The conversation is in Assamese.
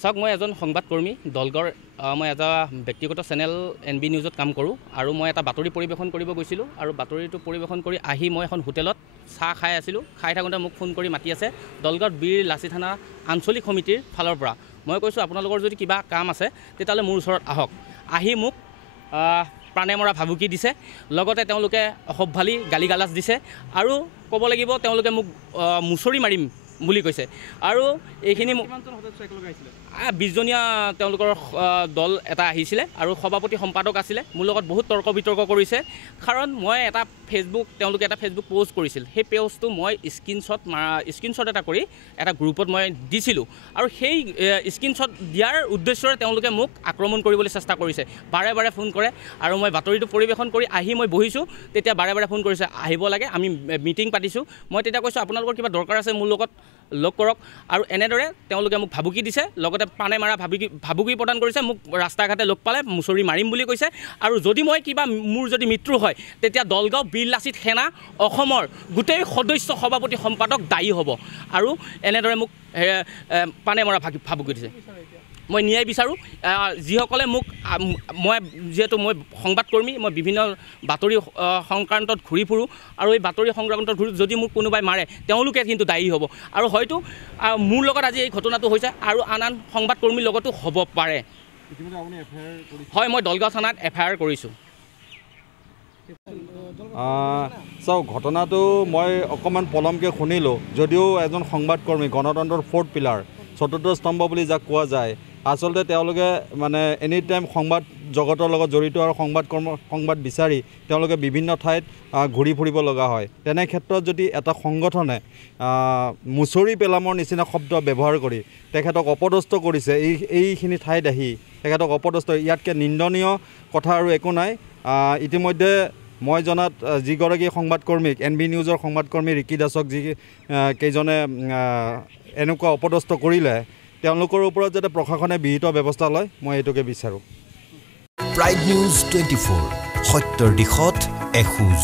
চাওক মই এজন সংবাদকৰ্মী দলগড় মই এটা ব্যক্তিগত চেনেল NB নিউজত কাম কৰোঁ আৰু মই এটা বাতৰি পৰিৱেশন কৰিব গৈছিলোঁ আৰু বাতৰিটো পৰিৱেশন কৰি আহি মই এখন হোটেলত চাহ খাই আছিলোঁ খাই থাকোঁতে মোক ফোন কৰি মাতি আছে দলগড় বীৰ লাচি থানা আঞ্চলিক সমিতিৰ ফালৰ পৰা মই কৈছোঁ আপোনালোকৰ যদি কিবা কাম আছে তেতিয়াহ'লে মোৰ ওচৰত আহক আহি মোক প্ৰাণে মৰা ভাবুকি দিছে লগতে তেওঁলোকে অসভ্যালি গালি গালাজ দিছে আৰু ক'ব লাগিব তেওঁলোকে মোক মুচৰি মাৰিম বুলি কৈছে আৰু এইখিনি 20জনীয়া তেওঁলোকৰ দল এটা আহিছিলে আৰু সভাপতি সম্পাদক আছিলে মোৰ লগত বহুত তৰ্ক বিতৰ্ক কৰিছে কাৰণ মই এটা ফেচবুক তেওঁলোকে এটা ফেচবুক পোষ্ট কৰিছিল সেই পোষ্টটো মই স্ক্ৰীনশ্বট এটা কৰি এটা গ্ৰুপত মই দিছিলোঁ আৰু সেই স্ক্ৰীনশ্বট দিয়াৰ উদ্দেশ্যৰে তেওঁলোকে মোক আক্ৰমণ কৰিবলৈ চেষ্টা কৰিছে বাৰে বাৰে ফোন কৰে আৰু মই বাতৰিটো পৰিৱেশন কৰি আহি মই বহিছোঁ তেতিয়া বাৰে বাৰে ফোন কৰিছে আহিব লাগে আমি মিটিং পাতিছোঁ মই তেতিয়া কৈছোঁ আপোনালোকৰ কিবা দৰকাৰ আছে মোৰ লগত লগ কৰক আৰু এনেদৰে তেওঁলোকে মোক ভাবুকি দিছে লগতে প্ৰাণে মাৰা ভাবুকি প্ৰদান কৰিছে মোক ৰাস্তা ঘাটে লগ পালে মুচৰি মাৰিম বুলি কৈছে আৰু যদি মই কিবা মোৰ যদি মৃত্যু হয় তেতিয়া দলগাঁও বীৰ লাচিত সেনা অসমৰ গোটেই সদস্য সভাপতি সম্পাদক দায়ী হ'ব আৰু এনেদৰে মোক প্ৰাণে মৰা ভাবুকি দিছে মই ন্যায় বিচাৰোঁ যিসকলে মোক মই যিহেতু মই সংবাদকৰ্মী মই বিভিন্ন বাতৰি সংক্ৰান্তত ঘূৰি ফুৰোঁ আৰু এই বাতৰি সংক্ৰান্তত ঘূৰি যদি মোক কোনোবাই মাৰে তেওঁলোকে কিন্তু দায়ী হ'ব আৰু হয়তো মোৰ লগত আজি এই ঘটনাটো হৈছে আৰু আন সংবাদকৰ্মীৰ লগতো হ'ব পাৰে হয় মই দলগাঁও থানাত FIR কৰিছোঁ চাওক ঘটনাটো মই অকণমান পলমকৈ শুনিলোঁ যদিও এজন সংবাদকৰ্মী গণতন্ত্ৰৰ 4th পিলাৰ চতুৰ্থ স্তম্ভ বুলি যাক কোৱা যায় আচলতে তেওঁলোকে মানে এনি টাইম সংবাদ জগতৰ লগত জড়িত আৰু সংবাদ বিচাৰি তেওঁলোকে বিভিন্ন ঠাইত ঘূৰি ফুৰিব লগা হয় তেনে ক্ষেত্ৰত যদি এটা সংগঠনে মুচৰি পেলামৰ নিচিনা শব্দ ব্যৱহাৰ কৰি তেখেতক অপদস্থ কৰিছে এইখিনি ঠাইত আহি তেখেতক অপদস্থ ইয়াতকৈ নিন্দনীয় কথা আৰু একো নাই ইতিমধ্যে মই জনাত যিগৰাকী সংবাদকৰ্মীক NB নিউজৰ সংবাদকৰ্মী ৰিকি দাসক যি কেইজনে এনেকুৱা অপদস্থ কৰিলে তেওঁলোকৰ ওপৰত যাতে প্ৰশাসনে বিহিত ব্যৱস্থা লয় মই এইটোকে বিচাৰোঁ প্ৰাইড নিউজ 24 সত্যৰ দিশত এখোজ